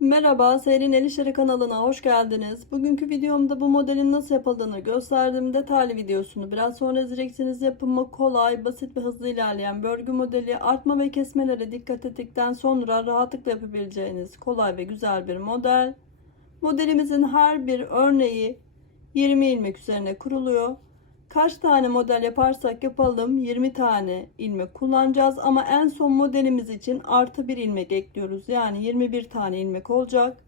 Merhaba, Seyrin El İşleri kanalına hoş geldiniz. Bugünkü videomda bu modelin nasıl yapıldığını gösterdim. Detaylı videosunu biraz sonra izleyeceksiniz. Yapımı kolay, basit ve hızlı ilerleyen bir örgü modeli. Artma ve kesmelere dikkat ettikten sonra rahatlıkla yapabileceğiniz kolay ve güzel bir model. Modelimizin her bir örneği 20 ilmek üzerine kuruluyor. Kaç tane model yaparsak yapalım 20 tane ilmek kullanacağız ama en son modelimiz için artı bir ilmek ekliyoruz. Yani 21 tane ilmek olacak.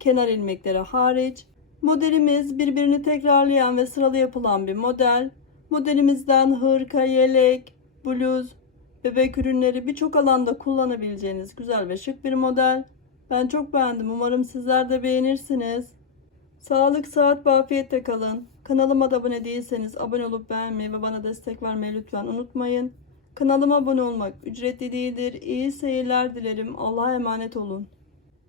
Kenar ilmekleri hariç. Modelimiz birbirini tekrarlayan ve sıralı yapılan bir model. Modelimizden hırka, yelek, bluz, bebek ürünleri birçok alanda kullanabileceğiniz güzel ve şık bir model. Ben çok beğendim. Umarım sizler de beğenirsiniz. Sağlık, ve afiyetle kalın. Kanalıma da abone değilseniz abone olup beğenmeyi ve bana destek vermeyi lütfen unutmayın. Kanalıma abone olmak ücretli değildir. İyi seyirler dilerim. Allah'a emanet olun.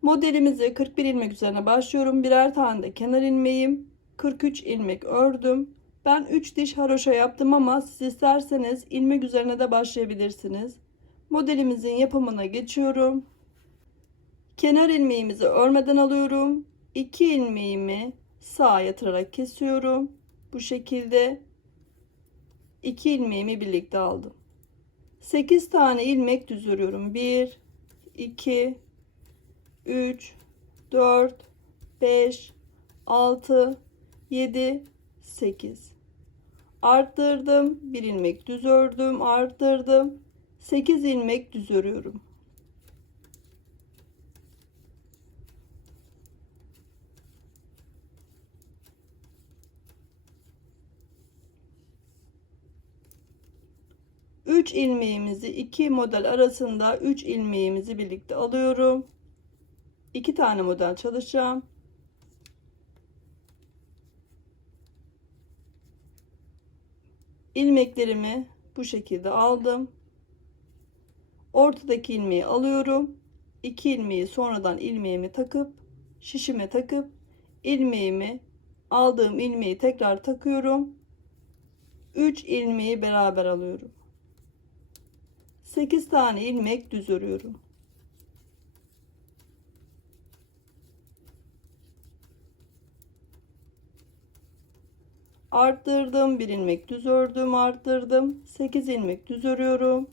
Modelimizi 41 ilmek üzerine başlıyorum. Birer tane de kenar ilmeğim. 43 ilmek ördüm. Ben 3 diş haroşa yaptım ama siz isterseniz ilmek üzerine de başlayabilirsiniz. Modelimizin yapımına geçiyorum. Kenar ilmeğimizi örmeden alıyorum. 2 ilmeğimi sağa yatırarak kesiyorum. Bu şekilde 2 ilmeğimi birlikte aldım. 8 tane ilmek düz örüyorum. 1 2 3 4 5 6 7 8 arttırdım. 1 ilmek düz ördüm, arttırdım. 8 ilmek düz örüyorum. Üç ilmeğimizi iki model arasında 3 ilmeğimizi birlikte alıyorum. 2 tane model çalışacağım. ilmeklerimi bu şekilde aldım. Ortadaki ilmeği alıyorum. 2 ilmeği sonradan ilmeğimi takıp şişime takıp ilmeğimi aldığım ilmeği tekrar takıyorum. 3 ilmeği beraber alıyorum. 8 tane ilmek düz örüyorum. arttırdım. Bir ilmek düz ördüm arttırdım. 8 ilmek düz örüyorum.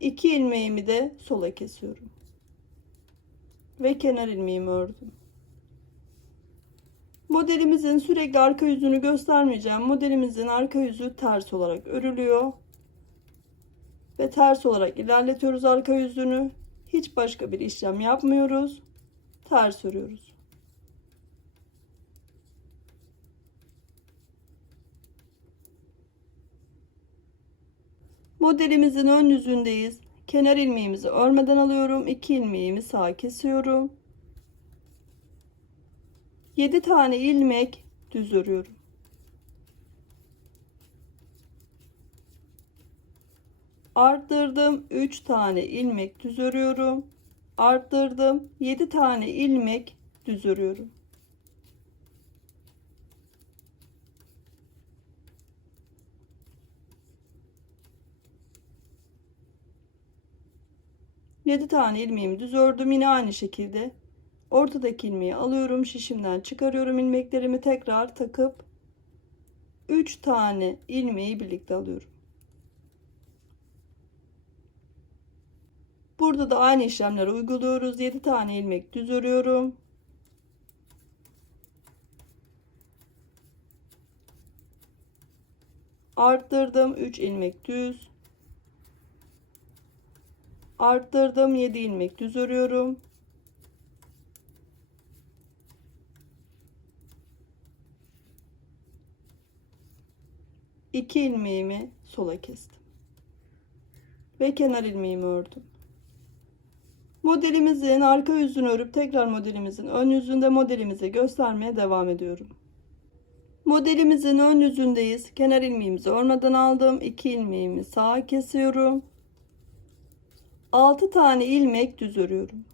İki ilmeğimi de sola kesiyorum. Ve kenar ilmeğimi ördüm modelimizin sürekli arka yüzünü göstermeyeceğim modelimizin arka yüzü ters olarak örülüyor ve ters olarak ilerletiyoruz arka yüzünü hiç başka bir işlem yapmıyoruz. Ters örüyoruz. Modelimizin ön yüzündeyiz. Kenar ilmeğimizi örmeden alıyorum. 2 ilmeğimi sağa kesiyorum. 7 tane ilmek düz örüyorum. arttırdım 3 tane ilmek düz örüyorum arttırdım 7 tane ilmek düz örüyorum Yedi tane ilmeğimi düz ördüm yine aynı şekilde ortadaki ilmeği alıyorum şişimden çıkarıyorum ilmeklerimi tekrar takıp 3 tane ilmeği birlikte alıyorum Burada da aynı işlemleri uyguluyoruz. 7 tane ilmek düz örüyorum. Arttırdım 3 ilmek düz. Arttırdım 7 ilmek düz örüyorum. İki ilmeğimi sola kestim. Ve kenar ilmeğimi ördüm. Modelimizin arka yüzünü örüp tekrar modelimizin ön yüzünde modelimizi göstermeye devam ediyorum. Modelimizin ön yüzündeyiz. Kenar ilmeğimizi örmeden aldım. 2 ilmeğimi sağa kesiyorum. 6 tane ilmek düz örüyorum.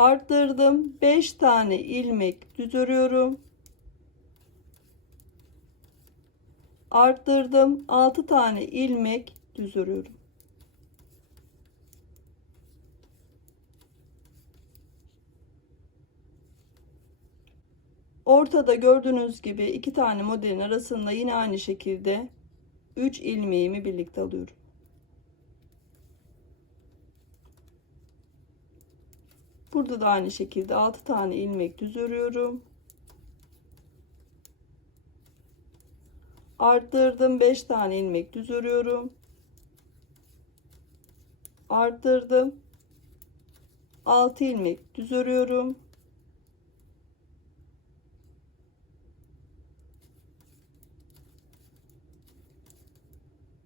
Arttırdım. 5 tane ilmek düz örüyorum arttırdım. 6 tane ilmek düz örüyorum ortada gördüğünüz gibi iki tane modelin arasında yine aynı şekilde 3 ilmeğimi birlikte alıyorum Burada da aynı şekilde 6 tane ilmek düz örüyorum. Arttırdım 5 tane ilmek düz örüyorum. Arttırdım 6 ilmek düz örüyorum.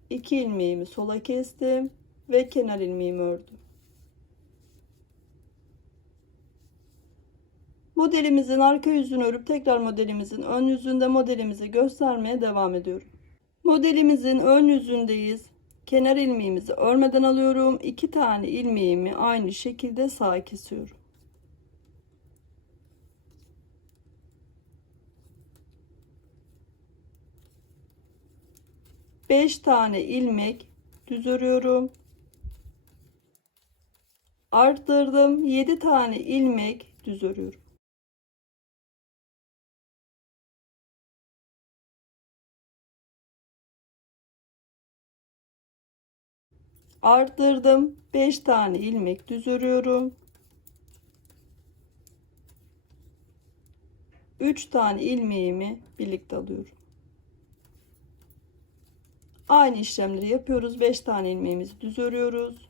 İki ilmeğimi sola kestim ve kenar ilmeğimi ördüm. Modelimizin arka yüzünü örüp tekrar modelimizin ön yüzünde modelimizi göstermeye devam ediyorum. Modelimizin ön yüzündeyiz. Kenar ilmeğimizi örmeden alıyorum. 2 tane ilmeğimi aynı şekilde sağa kesiyorum. Beş tane ilmek düz örüyorum. Arttırdım. 7 tane ilmek düz örüyorum. Arttırdım. 5 tane ilmek düz örüyorum 3 tane ilmeğimi birlikte alıyorum. Aynı işlemleri yapıyoruz. 5 tane ilmeğimizi düz örüyoruz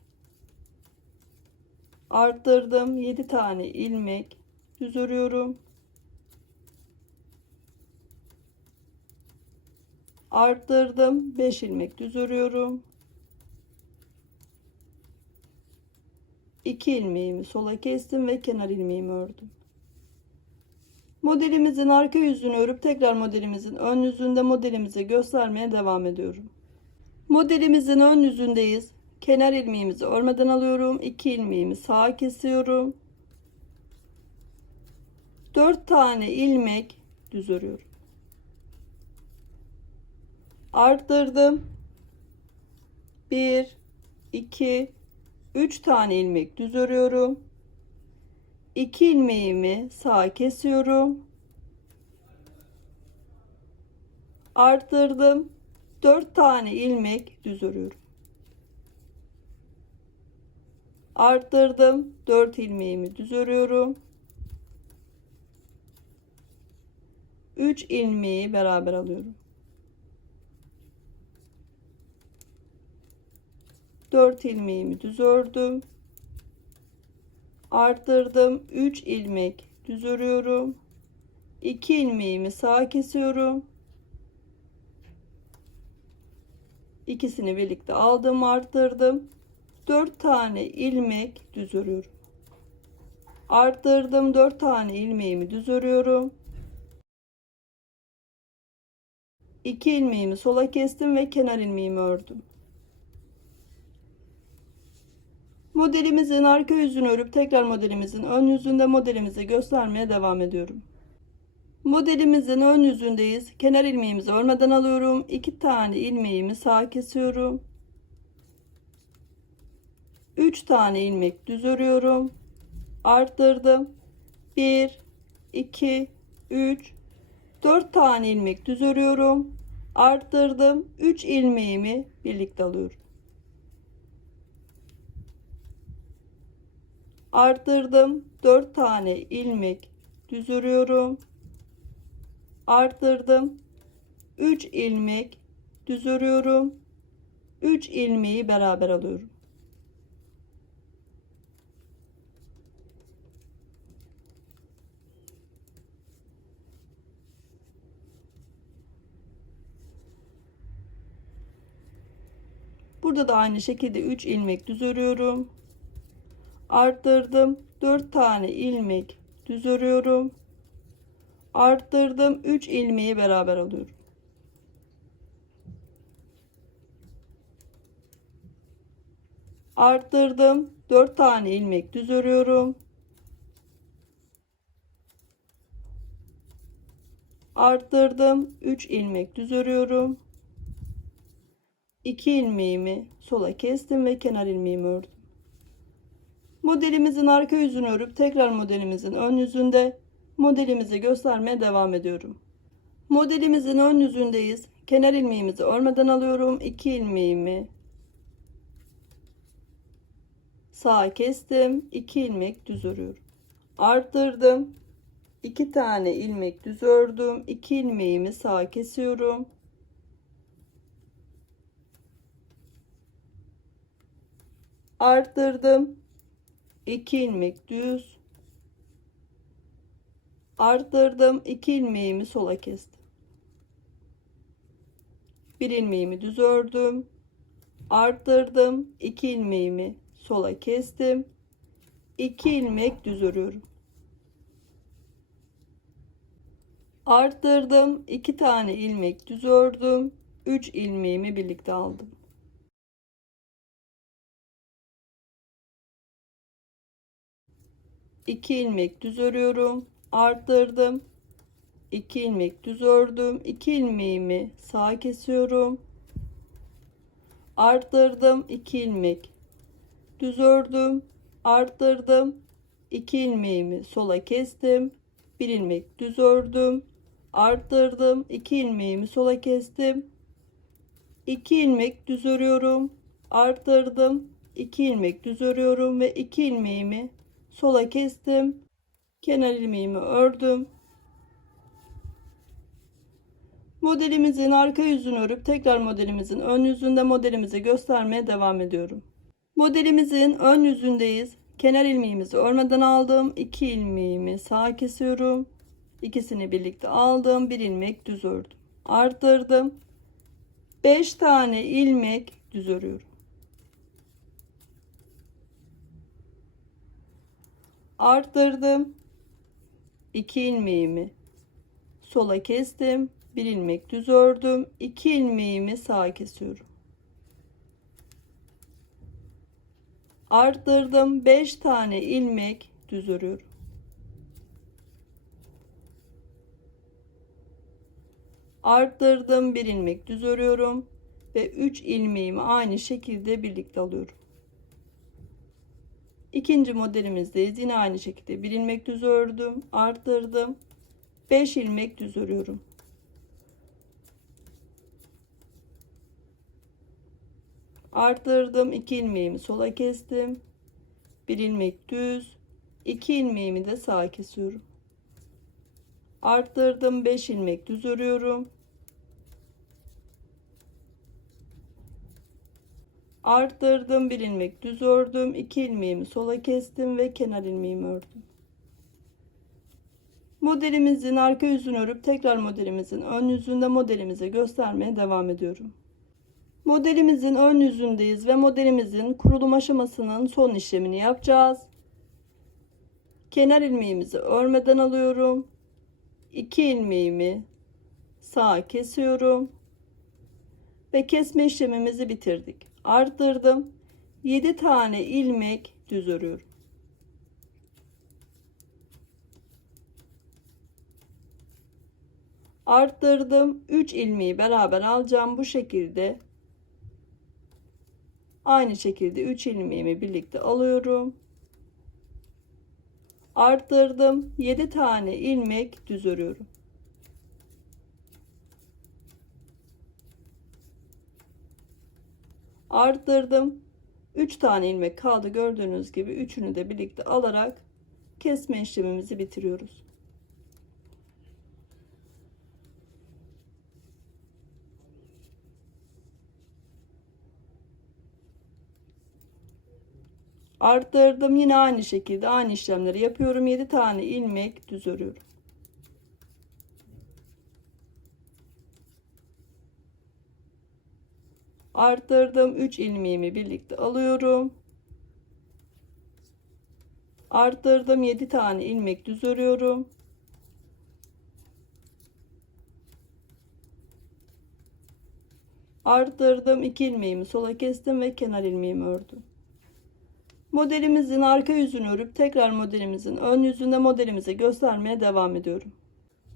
arttırdım. 7 tane ilmek düz örüyorum arttırdım. 5 ilmek düz örüyorum 2 ilmeğimi sola kestim ve kenar ilmeğimi ördüm. Modelimizin arka yüzünü örüp tekrar modelimizin ön yüzünde modelimizi göstermeye devam ediyorum. Modelimizin ön yüzündeyiz. Kenar ilmeğimizi örmeden alıyorum. 2 ilmeğimi sağa kesiyorum. 4 tane ilmek düz örüyorum. Arttırdım. 1 2 3 tane ilmek düz örüyorum. 2 ilmeğimi sağa kesiyorum. Arttırdım. 4 tane ilmek düz örüyorum. Arttırdım. 4 ilmeğimi düz örüyorum. 3 ilmeği beraber alıyorum. 4 ilmeğimi düz ördüm. Arttırdım. 3 ilmek düz örüyorum. 2 ilmeğimi sağa kesiyorum. İkisini birlikte aldım, arttırdım. 4 tane ilmek düz örüyorum. Arttırdım 4 tane ilmeğimi düz örüyorum. 2 ilmeğimi sola kestim ve kenar ilmeğimi ördüm. Modelimizin arka yüzünü örüp tekrar modelimizin ön yüzünde modelimizi göstermeye devam ediyorum. Modelimizin ön yüzündeyiz. Kenar ilmeğimizi örmeden alıyorum. 2 tane ilmeğimi sağa kesiyorum. 3 tane ilmek düz örüyorum. Arttırdım. 1 2 3 4 tane ilmek düz örüyorum. Arttırdım. 3 ilmeğimi birlikte alıyorum. Arttırdım 4 tane ilmek düz örüyorum arttırdım 3 ilmek düz örüyorum 3 ilmeği beraber alıyorum. Burada da aynı şekilde 3 ilmek düz örüyorum arttırdım. 4 tane ilmek düz örüyorum. Arttırdım. 3 ilmeği beraber alıyorum. Arttırdım. 4 tane ilmek düz örüyorum. Arttırdım. 3 ilmek düz örüyorum. 2 ilmeğimi sola kestim ve kenar ilmeğimi ördüm modelimizin arka yüzünü örüp tekrar modelimizin ön yüzünde modelimizi göstermeye devam ediyorum. Modelimizin ön yüzündeyiz. Kenar ilmeğimizi örmeden alıyorum. 2 ilmeğimi sağa kestim. 2 ilmek düz örüyorum. Arttırdım. 2 tane ilmek düz ördüm. 2 ilmeğimi sağa kesiyorum. Arttırdım 2 ilmek düz. Arttırdım. 2 ilmeğimi sola kestim. Bir ilmeğimi düz ördüm. Arttırdım. 2 ilmeğimi sola kestim. 2 ilmek düz örüyorum. Arttırdım. 2 tane ilmek düz ördüm. 3 ilmeğimi birlikte aldım İki ilmek düz örüyorum arttırdım. 2 ilmek düz ördüm 2 ilmeğimi sağa kesiyorum. Arttırdım 2 ilmek düz ördüm arttırdım. 2 ilmeğimi sola kestim 1 ilmek düz ördüm. Arttırdım 2 ilmeğimi sola kestim. 2 ilmek düz örüyorum arttırdım. 2 ilmek düz örüyorum ve 2 ilmeğimi sola kestim. Kenar ilmeğimi ördüm. Modelimizin arka yüzünü örüp tekrar modelimizin ön yüzünde modelimizi göstermeye devam ediyorum. Modelimizin ön yüzündeyiz. Kenar ilmeğimizi örmeden aldım. 2 ilmeğimi sağa kesiyorum. İkisini birlikte aldım. Bir ilmek düz ördüm. Arttırdım. 5 tane ilmek düz örüyorum arttırdım. 2 ilmeğimi sola kestim. Bir ilmek düz ördüm. 2 ilmeğimi sağa kesiyorum. Arttırdım. 5 tane ilmek düz örüyorum. Arttırdım. Bir ilmek düz örüyorum ve 3 ilmeğimi aynı şekilde birlikte alıyorum İkinci modelimizdeyiz. Yine aynı şekilde bir ilmek düz ördüm, arttırdım. 5 ilmek düz örüyorum. Arttırdım 2 ilmeğimi sola kestim. Bir ilmek düz, 2 ilmeğimi de sağa kesiyorum. Arttırdım 5 ilmek düz örüyorum. Arttırdım bir ilmek düz ördüm 2 ilmeğimi sola kestim ve kenar ilmeğimi ördüm. Modelimizin arka yüzünü örüp tekrar modelimizin ön yüzünde modelimizi göstermeye devam ediyorum. Modelimizin ön yüzündeyiz ve modelimizin kurulum aşamasının son işlemini yapacağız. Kenar ilmeğimizi örmeden alıyorum. 2 ilmeğimi sağa kesiyorum. Ve kesme işlemimizi bitirdik arttırdım. 7 tane ilmek düz örüyorum. Arttırdım. 3 ilmeği beraber alacağım. Bu şekilde. Aynı şekilde 3 ilmeğimi birlikte alıyorum. Arttırdım. 7 tane ilmek düz örüyorum arttırdım. 3 tane ilmek kaldı. Gördüğünüz gibi üçünü de birlikte alarak kesme işlemimizi bitiriyoruz. Arttırdım. Yine aynı şekilde aynı işlemleri yapıyorum. 7 tane ilmek düz örüyorum arttırdım. 3 ilmeğimi birlikte alıyorum. Arttırdım. 7 tane ilmek düz örüyorum. Arttırdım. 2 ilmeğimi sola kestim ve kenar ilmeğimi ördüm. Modelimizin arka yüzünü örüp tekrar modelimizin ön yüzünde modelimizi göstermeye devam ediyorum.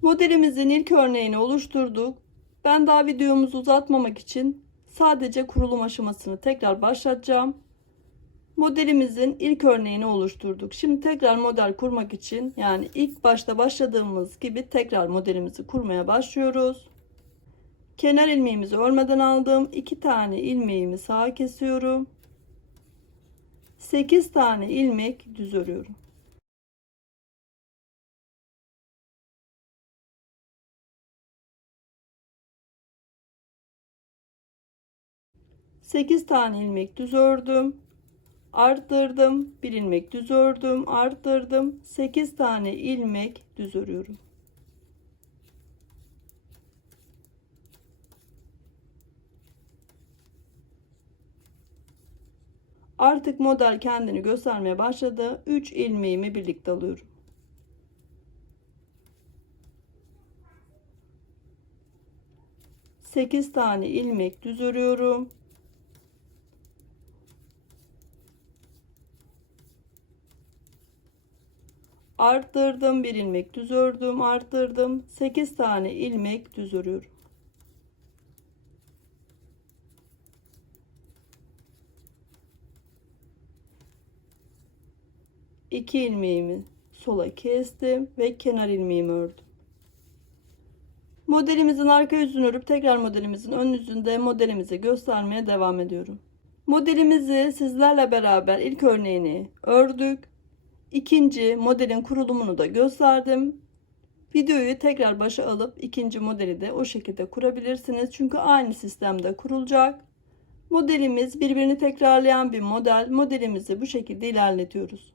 Modelimizin ilk örneğini oluşturduk. Ben daha videomuzu uzatmamak için sadece kurulum aşamasını tekrar başlatacağım. Modelimizin ilk örneğini oluşturduk. Şimdi tekrar model kurmak için yani ilk başta başladığımız gibi tekrar modelimizi kurmaya başlıyoruz. Kenar ilmeğimizi örmeden aldım. 2 tane ilmeğimi sağa kesiyorum. 8 tane ilmek düz örüyorum. Sekiz tane ilmek düz ördüm. Arttırdım. Bir ilmek düz ördüm. Arttırdım. 8 tane ilmek düz örüyorum. Artık model kendini göstermeye başladı. 3 ilmeğimi birlikte alıyorum. Sekiz tane ilmek düz örüyorum. Arttırdım bir ilmek düz ördüm, arttırdım. 8 tane ilmek düz örüyorum. 2 ilmeğimi sola kestim ve kenar ilmeğimi ördüm. Modelimizin arka yüzünü örüp tekrar modelimizin ön yüzünde modelimizi göstermeye devam ediyorum. Modelimizi sizlerle beraber ilk örneğini ördük. İkinci modelin kurulumunu da gösterdim. Videoyu tekrar başa alıp ikinci modeli de o şekilde kurabilirsiniz. Çünkü aynı sistemde kurulacak. Modelimiz birbirini tekrarlayan bir model. Modelimizi bu şekilde ilerletiyoruz.